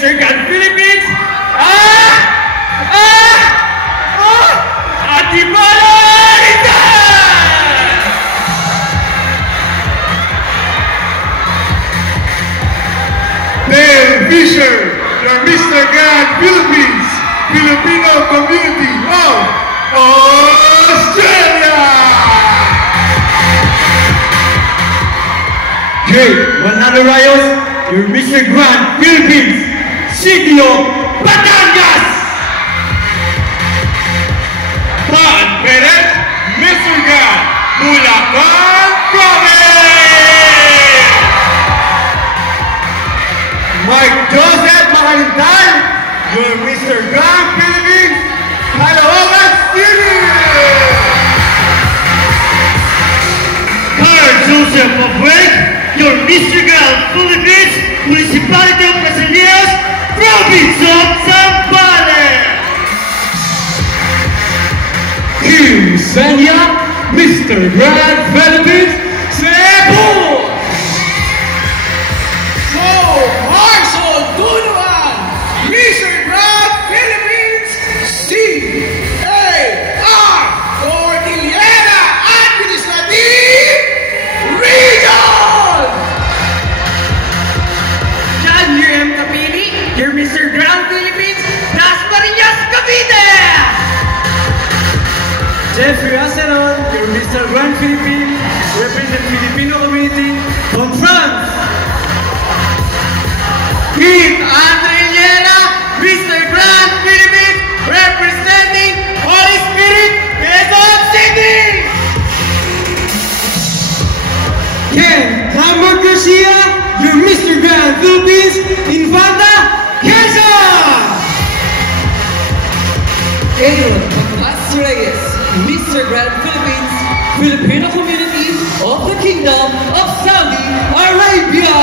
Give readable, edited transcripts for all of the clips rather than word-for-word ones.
Mr. Grand Philippines, Antipolo Rizal! Dale Fisher, your Mr. Grand Philippines, Filipino Community of Australia! Jake Manalo Rayos, your Mr. Grand Philippines, City of Batangas! Juan Perez, Mr. Grand, Bulacan Province! Mike Joseph Macalintal, your Mr. Grand Philippines, Caloocan City! Carl Joseph Mabueg, your Mr. Grand Philippines, Municipality of Casalinas, Province of Zambales! Kim Senya, Mr. Grand Philippines, Cebu! Marcel Dunuan, Mr. Grand Philippines, CAR, Cordillera Administrative Region! John U.M. Kapili, your Mr. Grand Philippines, Dasmariñas, Cavite! Jeffrey Aceron, your Mr. Grand Philippines, represent Filipino community from France. Keith Andre Llera, Mr. Grand Philippines, representing Holy Spirit, Quezon City! Ken Hamburg Garcia, your Mr. Grand Philippines, Infanta, Quezon! Aaron Pagmas Reyes, Mr. Grand Philippines, Filipino Community of the Kingdom of Saudi Arabia.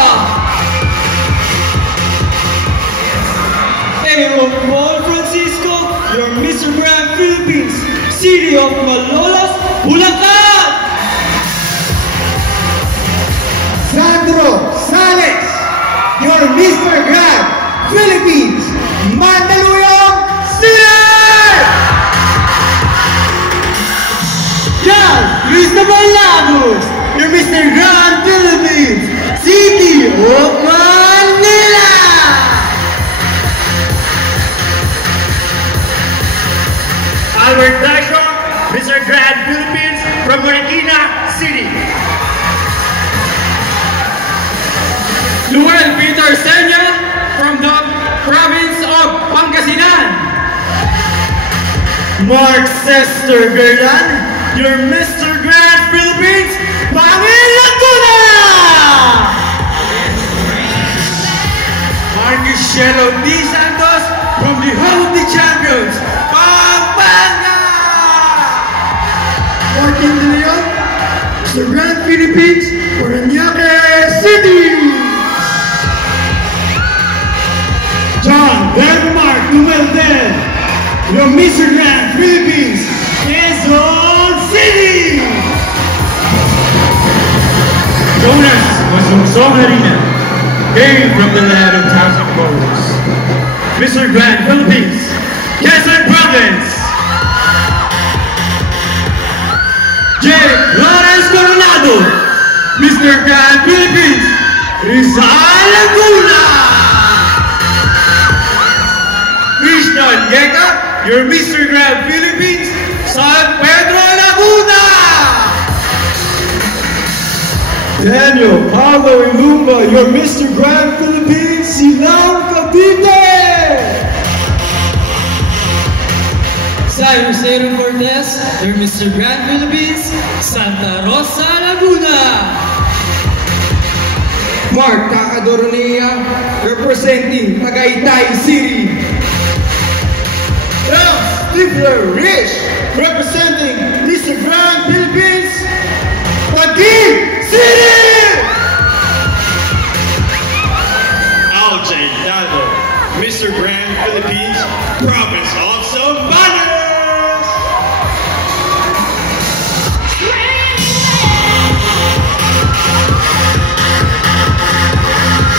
Aaron Paul Francisco, your Mr. Grand Philippines, City of Malolos, Bulacan! Sandro Sales, your Mr. Grand Philippines, Mandaluyong City! John Cristobal Lagos, your Mr. Grand Philippines, City of Manila! Albert Dasho, Mr. Grand Philippines, from Marikina City. Luan Peter Senya, from the province of Pangasinan. Mark Sester Gerlan, your Mr. Grand Philippines, Pangil Laguna! Marquishelo D. Santos, from the home of the champions, Pampanga! Joaquin De Leon, Mr. Grand Philippines, Parañaque City! John Denmark Dumelden, your Mr. Grand Philippines, Quezon City! Jonas Masungsong Harina, came from the land of thousand colors. Mr. Grand Philippines, Quezon Province. J. Lawrence Coronado, Mr. Grand Philippines, Rizal Laguna. Christian Yeka, your Mr. Grand Philippines, San Pedro Laguna. Daniel Pablo Ilumba, your Mr. Grand Philippines, Silang Cavite! Cyrus Aaron Cortez, your Mr. Grand Philippines, Santa Rosa, Laguna. Mark Cacadoronea, representing Tagaytay City. Stifler Rich, representing Mr. Grand Philippines, Taguig City! Alj Dado, Mr. Grand Philippines, Province of Zambales.